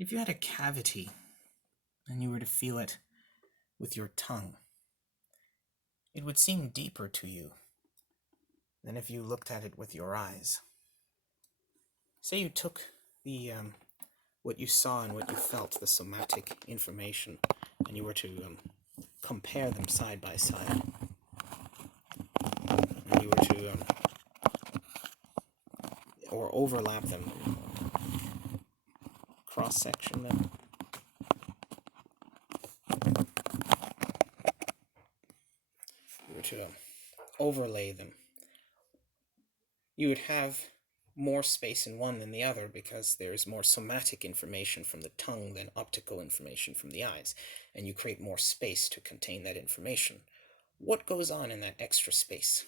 If you had a cavity and you were to feel it with your tongue, it would seem deeper to you than if you looked at it with your eyes. Say you took the what you saw and what you felt, the somatic information, and you were to compare them side by side, and you were to or overlap them, cross-section them. You were to overlay them. You would have more space in one than the other because there's more somatic information from the tongue than optical information from the eyes, and you create more space to contain that information. What goes on in that extra space?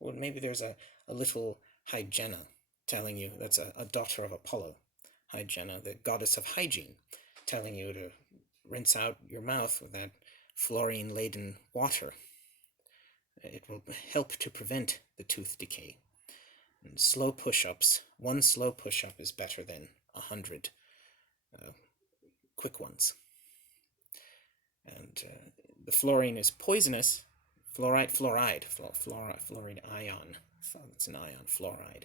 Well, maybe there's a little Hygiena telling you, that's a daughter of Apollo, Hygiena, the goddess of hygiene, telling you to rinse out your mouth with that fluorine-laden water. It will help to prevent the tooth decay. And slow push-ups, one slow push-up is better than 100 quick ones. And the fluorine is poisonous. Fluoride ion. It's an ion, fluoride.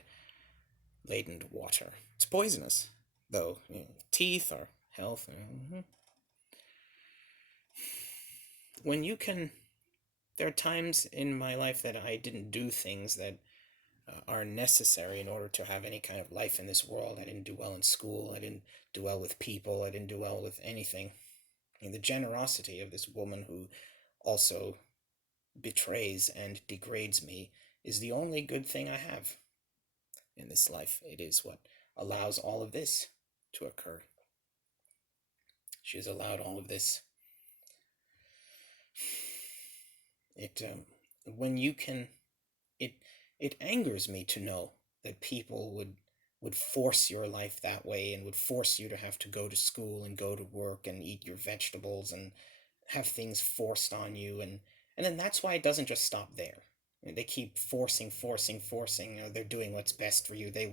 Laden water. It's poisonous, though. Teeth are health. When you can, there are times in my life that I didn't do things that are necessary in order to have any kind of life in this world. I didn't do well in school. I didn't do well with people. I didn't do well with anything. The generosity of this woman who also betrays and degrades me is the only good thing I have in this life. It is what allows all of this to occur. She has allowed all of this. When you can, it angers me to know that people would force your life that way and would force you to have to go to school and go to work and eat your vegetables and have things forced on you. And then that's why it doesn't just stop there. They keep forcing. They're doing what's best for you. They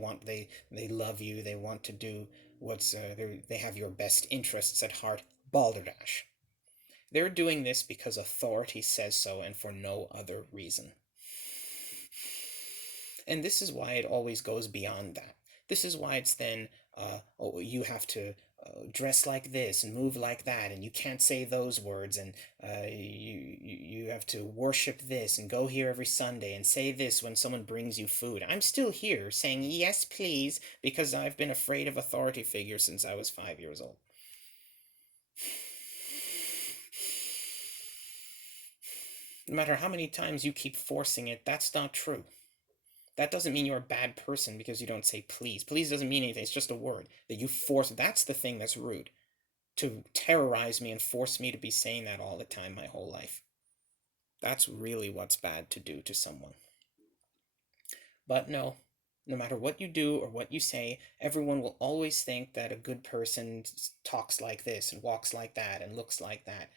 love you. They want to do what's, they have your best interests at heart. Balderdash. They're doing this because authority says so and for no other reason. And this is why it always goes beyond that. This is why it's then, you have to dress like this and move like that, and you can't say those words, and you have to worship this and go here every Sunday and say this when someone brings you food. I'm still here saying yes please because I've been afraid of authority figures since I was 5 years old. No matter how many times you keep forcing it, that's not true. That doesn't mean you're a bad person because you don't say please. Please doesn't mean anything. It's just a word that you force. That's the thing that's rude. To terrorize me and force me to be saying that all the time my whole life. That's really what's bad to do to someone. But no matter what you do or what you say, everyone will always think that a good person talks like this and walks like that and looks like that.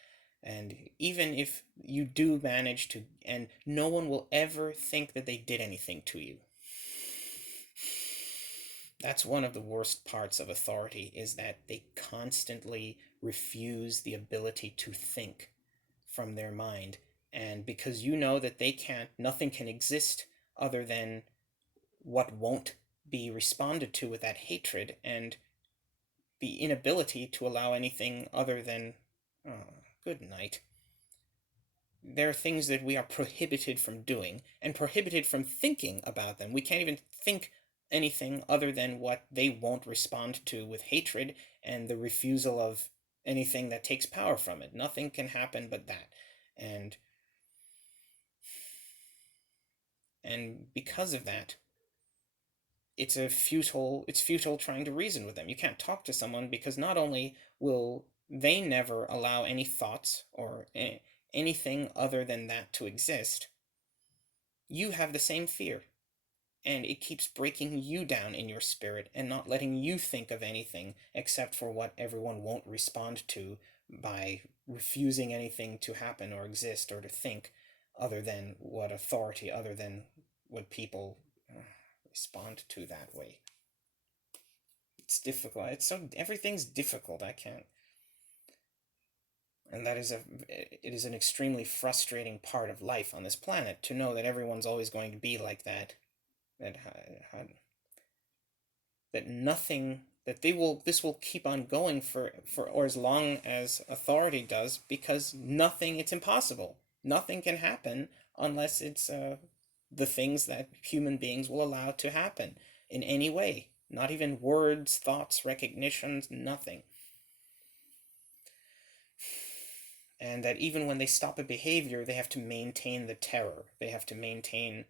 And even if you do manage to, and no one will ever think that they did anything to you. That's one of the worst parts of authority, is that they constantly refuse the ability to think from their mind. And because you know that they can't, nothing can exist other than what won't be responded to with that hatred, and the inability to allow anything other than, good night. There are things that we are prohibited from doing and prohibited from thinking about them. We can't even think anything other than what they won't respond to with hatred and the refusal of anything that takes power from it. Nothing can happen but that. And because of that, it's futile trying to reason with them. You can't talk to someone because not only will they never allow any thoughts or anything other than that to exist, you have the same fear, and it keeps breaking you down in your spirit and not letting you think of anything except for what everyone won't respond to by refusing anything to happen or exist or to think other than what authority, other than what people respond to that way. It's difficult. Everything's difficult. I can't. And it is an extremely frustrating part of life on this planet to know that everyone's always going to be like that. That that nothing that they will this will keep on going for or as long as authority does, because nothing it's impossible. Nothing can happen unless it's the things that human beings will allow to happen in any way. Not even words, thoughts, recognitions, nothing. And that even when they stop a behavior, they have to maintain the terror. They have to maintain,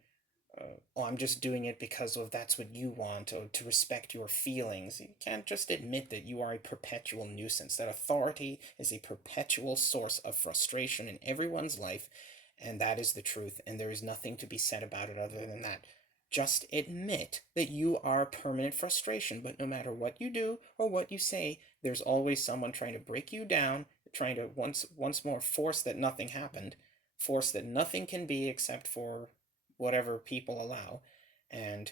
oh, I'm just doing it because of that's what you want, or to respect your feelings. You can't just admit that you are a perpetual nuisance, that authority is a perpetual source of frustration in everyone's life, and that is the truth, and there is nothing to be said about it other than that. Just admit that you are permanent frustration, but no matter what you do or what you say, there's always someone trying to break you down, trying to once more force that nothing happened, force that nothing can be except for whatever people allow, and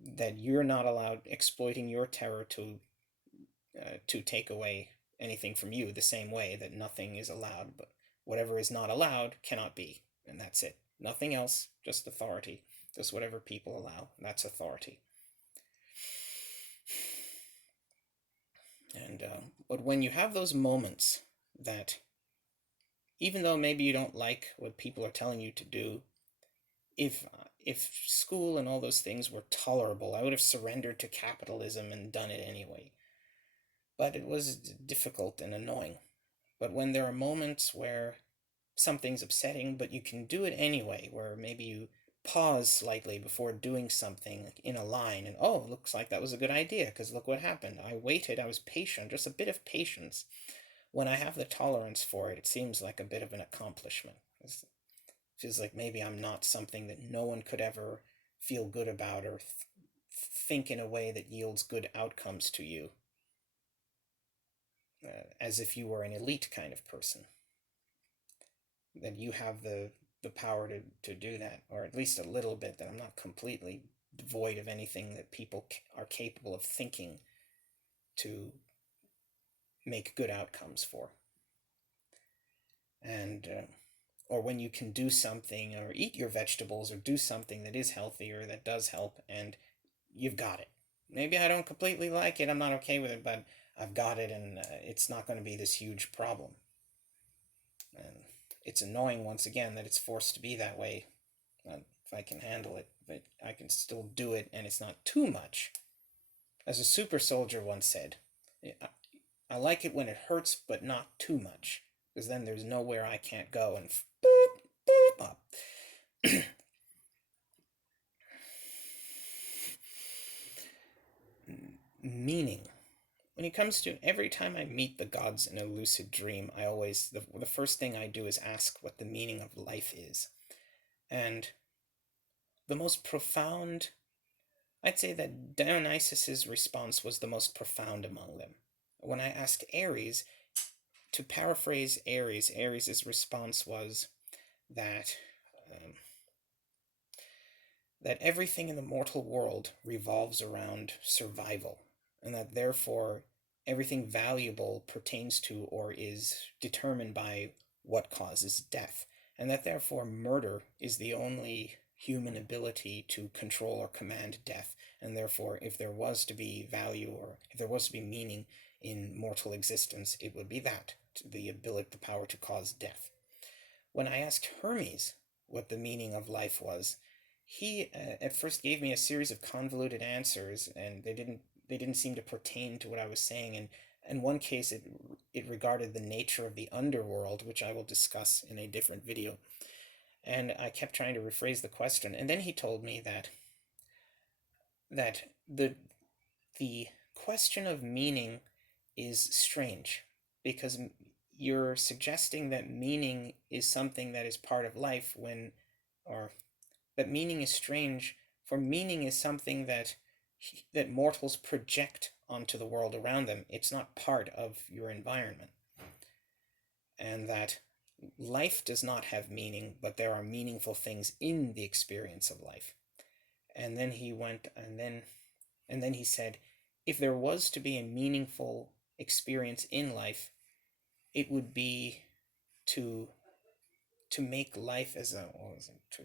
that you're not allowed, exploiting your terror to take away anything from you, the same way that nothing is allowed, but whatever is not allowed cannot be, and that's it. Nothing else, just authority. Just whatever people allow, that's authority. And but when you have those moments that, even though maybe you don't like what people are telling you to do, if school and all those things were tolerable, I would have surrendered to capitalism and done it anyway. But it was difficult and annoying. But when there are moments where something's upsetting, but you can do it anyway, where maybe you pause slightly before doing something in a line, and oh, looks like that was a good idea, because look what happened. I waited, I was patient, just a bit of patience. When I have the tolerance for it, it seems like a bit of an accomplishment. It feels like maybe I'm not something that no one could ever feel good about, or think in a way that yields good outcomes to you, as if you were an elite kind of person. That you have the power to do that, or at least a little bit, that I'm not completely devoid of anything that people are capable of thinking to make good outcomes for. And or when you can do something, or eat your vegetables, or do something that is healthy or that does help, and you've got it. Maybe I don't completely like it, I'm not okay with it, but I've got it, and it's not going to be this huge problem. And it's annoying, once again, that it's forced to be that way. If I can handle it, but I can still do it, and it's not too much. As a super soldier once said, I like it when it hurts, but not too much, because then there's nowhere I can't go and boop, boop, up. Meaning. When it comes to every time I meet the gods in a lucid dream, I always, the first thing I do is ask what the meaning of life is. And the most profound, I'd say that Dionysus's response was the most profound among them. When I asked Ares, to paraphrase Ares's response was that that everything in the mortal world revolves around survival, and that therefore everything valuable pertains to or is determined by what causes death, and that therefore murder is the only human ability to control or command death, and therefore if there was to be value, or if there was to be meaning in mortal existence, it would be that, the ability, the power to cause death. When I asked Hermes what the meaning of life was, he at first gave me a series of convoluted answers, and they didn't seem to pertain to what I was saying. And in one case, it regarded the nature of the underworld, which I will discuss in a different video. And I kept trying to rephrase the question, and then he told me that the question of meaning is strange, because you're suggesting that meaning is something that is part of life, when, or that meaning is strange, for meaning is something that mortals project onto the world around them. It's not part of your environment. And that life does not have meaning, but there are meaningful things in the experience of life. And then he went, and then he said, if there was to be a meaningful experience in life, it would be to make life as a what was it,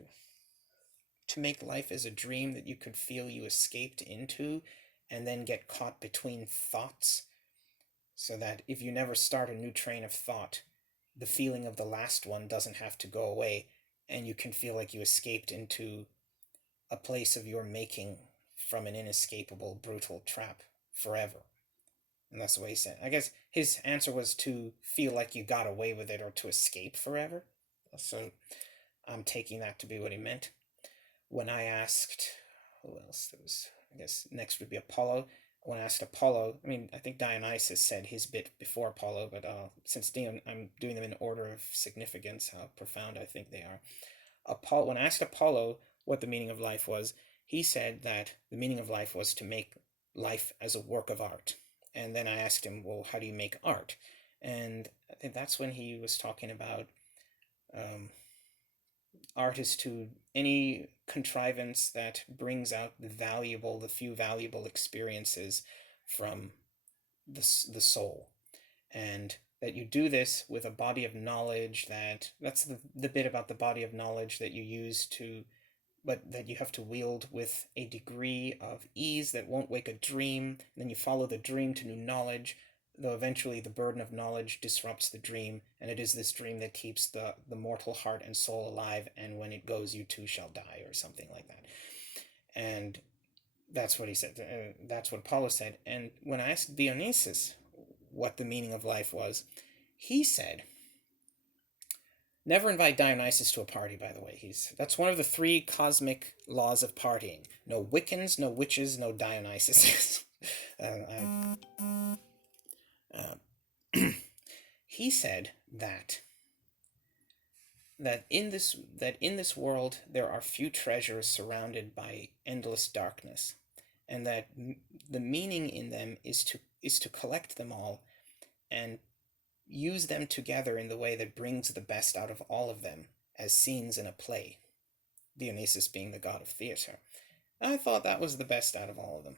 to make life as a dream that you could feel you escaped into and then get caught between thoughts, so that if you never start a new train of thought, the feeling of the last one doesn't have to go away, and you can feel like you escaped into a place of your making from an inescapable, brutal trap forever. And that's the way he said. I guess his answer was to feel like you got away with it or to escape forever. So I'm taking that to be what he meant. When I asked, who else? There was, I guess next would be Apollo. When I asked Apollo, I mean, I think Dionysus said his bit before Apollo, but since I'm doing them in order of significance, how profound I think they are. Apollo, when I asked Apollo what the meaning of life was, he said that the meaning of life was to make life as a work of art. And then I asked him, well, how do you make art? And I think that's when he was talking about um, art is to any contrivance that brings out the few valuable experiences from the soul. And that you do this with a body of knowledge that's the bit about the body of knowledge that you use to, but that you have to wield with a degree of ease that won't wake a dream. And then you follow the dream to new knowledge, though eventually the burden of knowledge disrupts the dream, and it is this dream that keeps the mortal heart and soul alive, and when it goes, you too shall die, or something like that. And that's what he said. That's what Apollo said. And when I asked Dionysus what the meaning of life was, he said, never invite Dionysus to a party, by the way. That's one of the three cosmic laws of partying. No Wiccans, no witches, no Dionysuses. He said that in this world there are few treasures surrounded by endless darkness, and that the meaning in them is to collect them all and use them together in the way that brings the best out of all of them, as scenes in a play, Dionysus being the god of theater. I thought that was the best out of all of them.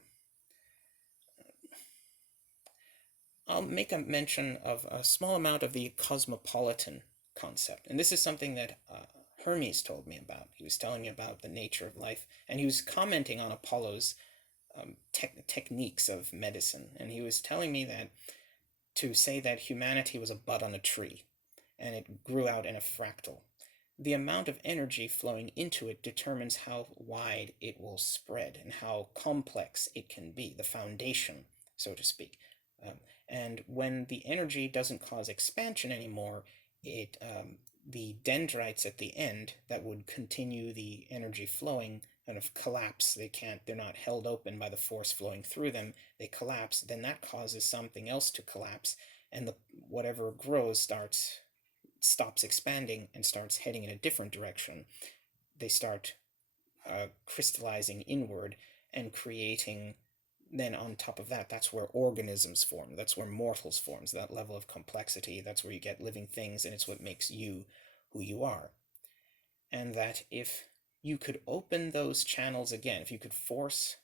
I'll make a mention of a small amount of the cosmopolitan concept, and this is something that Hermes told me about. He was telling me about the nature of life, and he was commenting on Apollo's techniques of medicine, and he was telling me that to say that humanity was a bud on a tree, and it grew out in a fractal. The amount of energy flowing into it determines how wide it will spread and how complex it can be, the foundation, so to speak. And when the energy doesn't cause expansion anymore, the dendrites at the end that would continue the energy flowing kind of collapse. They're not held open by the force flowing through them. They collapse. Then that causes something else to collapse, and whatever grows stops expanding and starts heading in a different direction. They start crystallizing inward and creating. Then on top of that, that's where organisms form. That's where mortals forms. That level of complexity. That's where you get living things, and it's what makes you who you are. And that if you could open those channels again, if you could force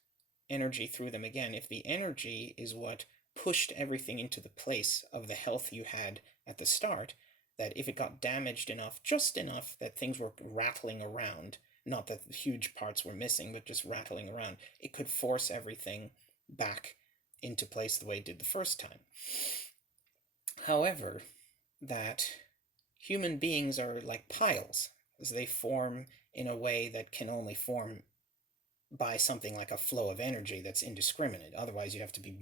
energy through them again, if the energy is what pushed everything into the place of the health you had at the start, that if it got damaged enough, just enough that things were rattling around, not that huge parts were missing, but just rattling around, it could force everything back into place the way it did the first time. However, that human beings are like piles, as they form in a way that can only form by something like a flow of energy that's indiscriminate. Otherwise, you'd have to be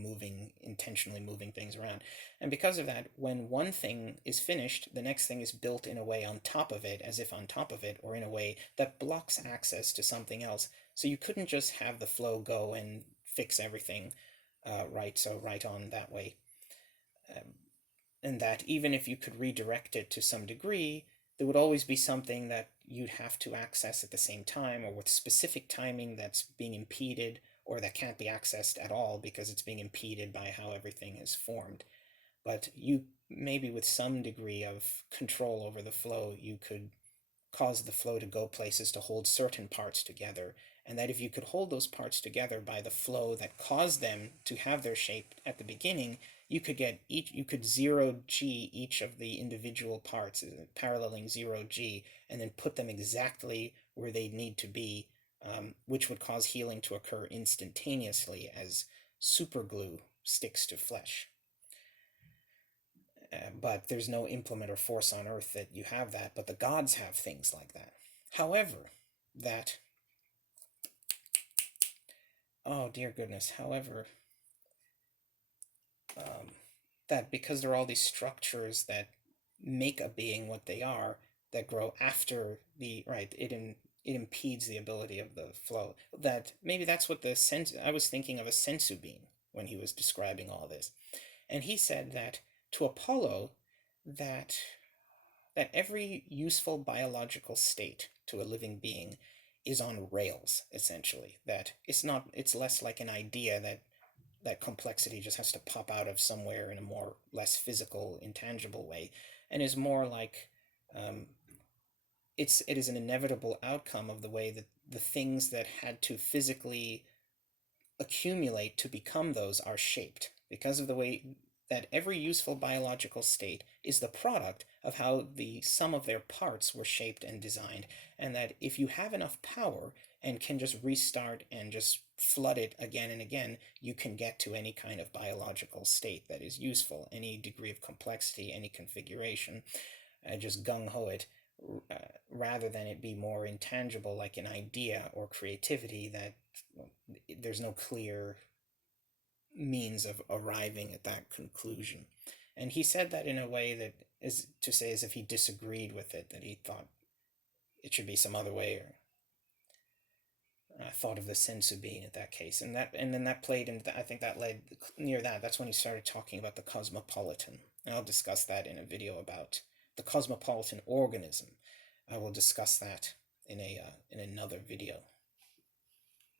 intentionally moving things around. And because of that, when one thing is finished, the next thing is built in a way on top of it, as if on top of it, or in a way that blocks access to something else. So you couldn't just have the flow go and fix everything right on that way. And that even if you could redirect it to some degree, there would always be something that you'd have to access at the same time, or with specific timing that's being impeded, or that can't be accessed at all because it's being impeded by how everything is formed. But you, maybe with some degree of control over the flow, you could cause the flow to go places to hold certain parts together, and that if you could hold those parts together by the flow that caused them to have their shape at the beginning, you could zero g each of the individual parts, paralleling zero g, and then put them exactly where they need to be, which would cause healing to occur instantaneously as superglue sticks to flesh. But there's no implement or force on earth that you have that, but the gods have things like that. However, that, oh dear goodness, however, um, that because there are all these structures that make a being what they are, that grow after the, right, it impedes the ability of the flow. That maybe that's what the sense, I was thinking of a sensu being when he was describing all this. And he said that to Apollo, that that every useful biological state to a living being is on rails, essentially. That it's less like an idea that complexity just has to pop out of somewhere in a more less physical, intangible way, and is more like, um, it is an inevitable outcome of the way that the things that had to physically accumulate to become those are shaped, because of the way that every useful biological state is the product of how the sum of their parts were shaped and designed, and that if you have enough power and can just restart and just flood it again and again, you can get to any kind of biological state that is useful, any degree of complexity, any configuration. Just gung-ho it, uh, rather than it be more intangible like an idea or creativity that, well, there's no clear means of arriving at that conclusion. And he said that in a way that is to say as if he disagreed with it, that he thought it should be some other way, or thought of the sensu being in that case. And then that played into, I think that led near that. That's when he started talking about the cosmopolitan. And I'll discuss that in a video about the cosmopolitan organism. I will discuss that in another video.